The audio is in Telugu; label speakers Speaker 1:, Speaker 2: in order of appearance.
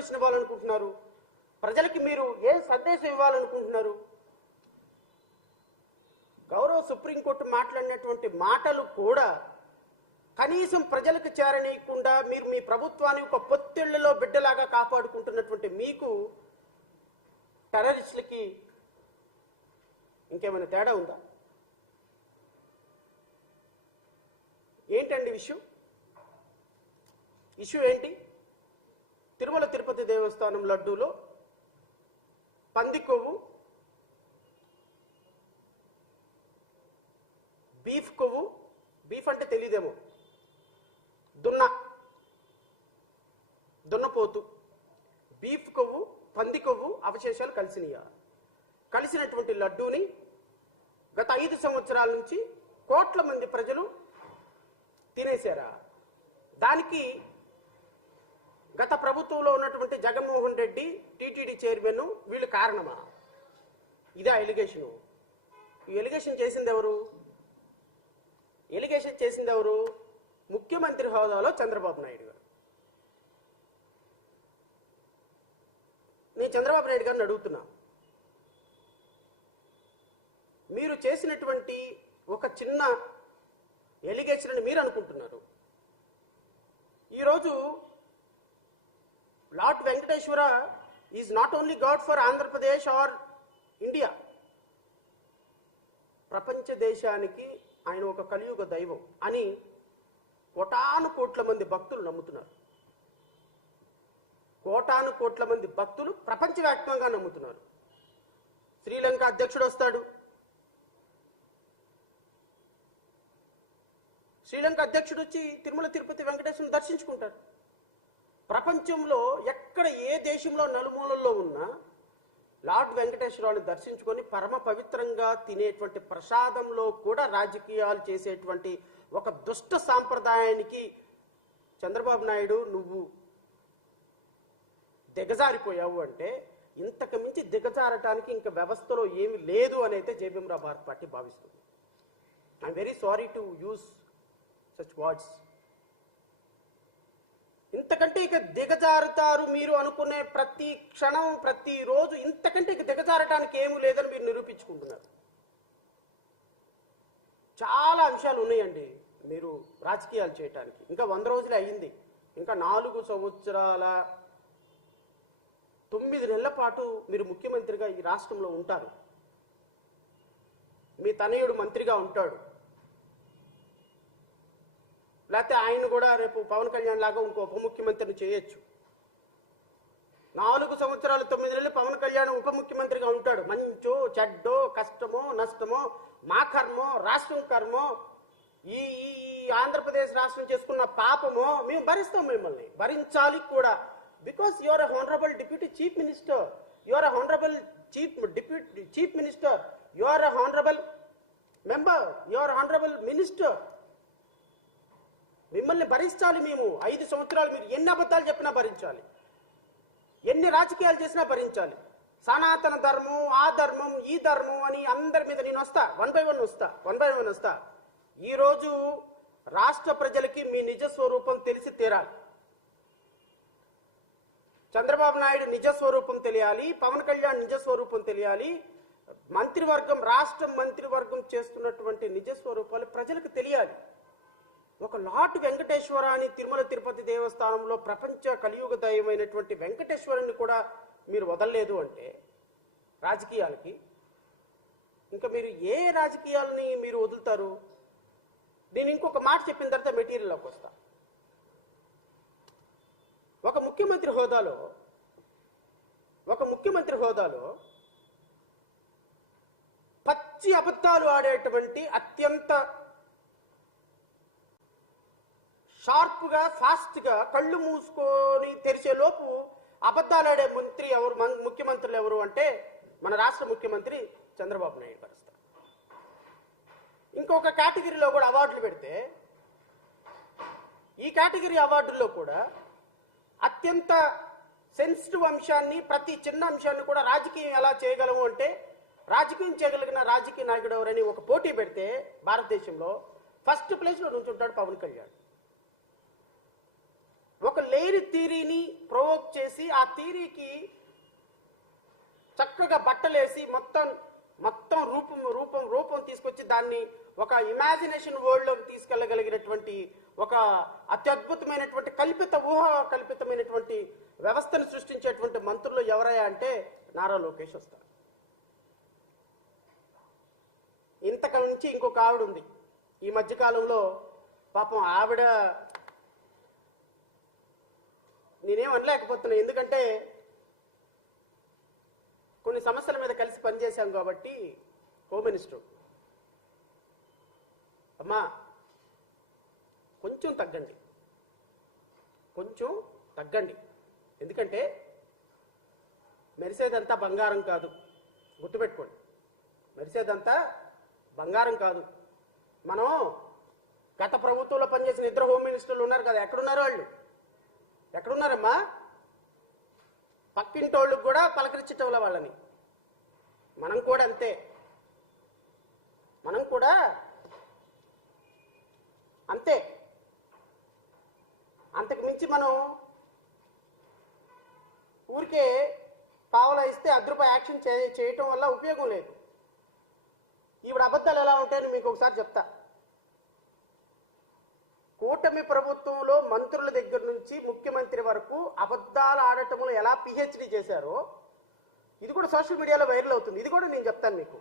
Speaker 1: ఇన్ఫర్మేషన్ ఇవ్వాలనుకుంటున్నారు? ప్రజలకి మీరు ఏ సందేశం ఇవ్వాలనుకుంటున్నారు? గౌరవ సుప్రీంకోర్టు మాట్లాడినటువంటి మాటలు కూడా కనీసం ప్రజలకు చేరనీయకుండా మీరు మీ ప్రభుత్వాన్ని ఒక పొత్తిళ్ళలో బిడ్డలాగా కాపాడుకుంటున్నటువంటి మీకు టెర్రరిస్టులకి ఇంకేమైనా తేడా ఉందా? ఏంటండి ఇష్యూ? ఇష్యూ ఏంటి? తిరుమల తిరుపతి దేవస్థానం లడ్డూలో పంది కొవ్వు బీఫ్ కొవ్వు బీఫ్ అంటే తెలియదేమో దున్న దున్నపోతు బీఫ్ కొవ్వు పంది కొవ్వు అవశేషాలు కలిసినాయా కలిసినటువంటి లడ్డూని గత ఐదు సంవత్సరాల నుంచి కోట్ల మంది ప్రజలు తినేశారా? దానికి గత ప్రభుత్వంలో ఉన్నటువంటి జగన్మోహన్ రెడ్డి టీటీడీ చైర్మన్ వీళ్ళు కారణమా? ఇదే ఎలిగేషను. ఈ ఎలిగేషన్ చేసింది ఎవరు? ఎలిగేషన్ చేసింది ఎవరు? ముఖ్యమంత్రి హోదాలో చంద్రబాబు నాయుడు గారు. నేను చంద్రబాబు నాయుడు గారిని అడుగుతున్నా. మీరు చేసినటువంటి ఒక చిన్న ఎలిగేషన్ అని మీరు అనుకుంటున్నారు. ఈరోజు lord Venkateswara is not only god for Andhra Pradesh or India. ప్రపంచ దేశానికి ఆయన ఒక కలియుగ దైవం అని కోటాను కోట్ల మంది భక్తులు నమ్ముతున్నారు. కోటాను కోట్ల మంది భక్తులు ప్రపంచవ్యాప్తంగా నమ్ముతున్నారు. శ్రీలంక అధ్యక్షుడు వస్తాడు. శ్రీలంక అధ్యక్షుడు వచ్చి తిరుమల తిరుపతి వెంకటేశ్వరుని దర్శించుకుంటారు ప్రపంచంలో ఎక్కడ ఏ దేశంలో నలుమూలల్లో ఉన్నా లార్డ్ వెంకటేశ్వరరావుని దర్శించుకొని పరమ పవిత్రంగా తినేటువంటి ప్రసాదంలో కూడా రాజకీయాలు చేసేటువంటి ఒక దుష్ట సాంప్రదాయానికి చంద్రబాబు నాయుడు నువ్వు దిగజారిపోయావు అంటే ఇంతకు మించి దిగజారటానికి ఇంకా వ్యవస్థలో ఏమి లేదు అని అయితే జేబీఎంరావు భారత్ పార్టీ భావిస్తుంది. I'm very sorry to use such words ఇంతకంటే ఇక దిగజారుతారు మీరు అనుకునే ప్రతి క్షణం ప్రతిరోజు ఇంతకంటే ఇక దిగజారటానికి ఏమీ లేదని మీరు నిరూపించుకుంటున్నారు. చాలా అంశాలు ఉన్నాయండి మీరు రాజకీయాలు చేయటానికి. ఇంకా వంద రోజులే అయ్యింది. ఇంకా నాలుగు సంవత్సరాల తొమ్మిది నెలల పాటు మీరు ముఖ్యమంత్రిగా ఈ రాష్ట్రంలో ఉంటారు. మీ తనయుడు మంత్రిగా ఉంటాడు. లేకపోతే ఆయన కూడా రేపు పవన్ కళ్యాణ్ లాగా ఇంకో ఉప ముఖ్యమంత్రిని చేయొచ్చు. నాలుగు సంవత్సరాలు తొమ్మిది నెలలు పవన్ కళ్యాణ్ ఉప ముఖ్యమంత్రిగా ఉంటాడు. మంచో చెడ్డో కష్టమో నష్టమో మా కర్మో రాష్ట్రం కర్మో ఈ ఈ ఈ ఆంధ్రప్రదేశ్ రాష్ట్రం చేసుకున్న పాపమో మేము భరిస్తాం మిమ్మల్ని. భరించాలి కూడా. Because your honourable deputy chief minister your honourable chief deputy chief minister your honourable member your honourable minister మిమ్మల్ని భరించాలి మేము. ఐదు సంవత్సరాలు మీరు ఎన్ని అబద్ధాలు చెప్పినా భరించాలి. ఎన్ని రాజకీయాలు చేసినా భరించాలి. సనాతన ధర్మం ఆ ధర్మం ఈ ధర్మం అని అందరి మీద నేను వస్తా. వన్ బై వన్ వస్తా. వన్ బై వన్ వస్తా. ఈరోజు రాష్ట్ర ప్రజలకి మీ నిజ స్వరూపం తెలిసి తీరాలి. చంద్రబాబు నాయుడు నిజ స్వరూపం తెలియాలి. పవన్ కళ్యాణ్ నిజ స్వరూపం తెలియాలి. మంత్రివర్గం రాష్ట్ర మంత్రివర్గం చేస్తున్నటువంటి నిజ స్వరూపాలు ప్రజలకు తెలియాలి. ఒక లాట్ వెంకటేశ్వర అని తిరుమల తిరుపతి దేవస్థానంలో ప్రపంచ కలియుగ దైవమైనటువంటి వెంకటేశ్వరుని కూడా మీరు వదలలేదు అంటే రాజకీయాలకి ఇంకా మీరు ఏ రాజకీయాలని మీరు వదులుతారు? నేను ఇంకొక మాట చెప్పిన తర్వాత మెటీరియల్లోకి వస్తా. ఒక ముఖ్యమంత్రి హోదాలో ఒక ముఖ్యమంత్రి హోదాలో పచ్చి అబద్ధాలు ఆడేటువంటి అత్యంత షార్ప్గా ఫాస్ట్గా కళ్ళు మూసుకొని తెరిచే లోపు అబద్ధాలు మంత్రి ఎవరు? ముఖ్యమంత్రులు ఎవరు అంటే మన రాష్ట్ర ముఖ్యమంత్రి చంద్రబాబు నాయుడు పరిస్థితి ఇంకొక కేటగిరీలో కూడా అవార్డులు పెడితే ఈ కేటగిరీ అవార్డుల్లో కూడా అత్యంత సెన్సిటివ్ అంశాన్ని ప్రతి చిన్న అంశాన్ని కూడా రాజకీయం ఎలా చేయగలము అంటే రాజకీయం చేయగలిగిన రాజకీయ నాయకుడు ఎవరని ఒక పోటీ పెడితే భారతదేశంలో ఫస్ట్ ప్లేస్లో నుంచుంటాడు పవన్ కళ్యాణ్. ఒక థీరీని ప్రొవోక్ చేసి ఆ థీరీకి చక్కగా బట్టలేసి మొత్తం మొత్తం రూపం రూపం రూపం తీసుకొచ్చి దాన్ని ఒక ఇమాజినేషన్ వరల్డ్లోకి తీసుకెళ్ళగలిగినటువంటి ఒక అత్యద్భుతమైనటువంటి కల్పిత ఊహ కల్పితమైనటువంటి వ్యవస్థను సృష్టించేటువంటి మంత్రులు ఎవరయ్యా అంటే నారా లోకేష్ వస్తారు. ఇంతకు నుంచి ఇంకొక ఆవిడ ఉంది. ఈ మధ్యకాలంలో పాపం ఆవిడ నేనేం అనలేకపోతున్నా. ఎందుకంటే కొన్ని సమస్యల మీద కలిసి పనిచేశాం కాబట్టి హోమ్ మినిస్టర్. అమ్మా కొంచెం తగ్గండి. కొంచెం తగ్గండి. ఎందుకంటే మెరిసేదంతా బంగారం కాదు. గుర్తుపెట్టుకోండి. మెరిసేదంతా బంగారం కాదు. మనం గత ప్రభుత్వంలో పనిచేసిన ఇద్దరు హోమ్ మినిస్టర్లు ఉన్నారు కదా. ఎక్కడున్నారు వాళ్ళు? ఎక్కడున్నారమ్మా? పక్కింటోళ్ళకి కూడా పలకరించటంల వాళ్ళని. మనం కూడా అంతే. మనం కూడా అంతే. అంతకు మించి మనం ఊరికే పావలా ఇస్తే అర్ధ యాక్షన్ చేయటం వల్ల ఉపయోగం లేదు. ఈవిడ అబద్ధాలు ఎలా ఉంటాయని మీకు ఒకసారి చెప్తా. కూటమి ప్రభుత్వంలో మంత్రుల దగ్గర నుంచి ముఖ్యమంత్రి వరకు అబద్ధాలు ఆడటంలో ఎలా పిహెచ్డి చేశారో ఇది కూడా సోషల్ మీడియాలో వైరల్ అవుతుంది. ఇది కూడా నేను చెప్తాను మీకు.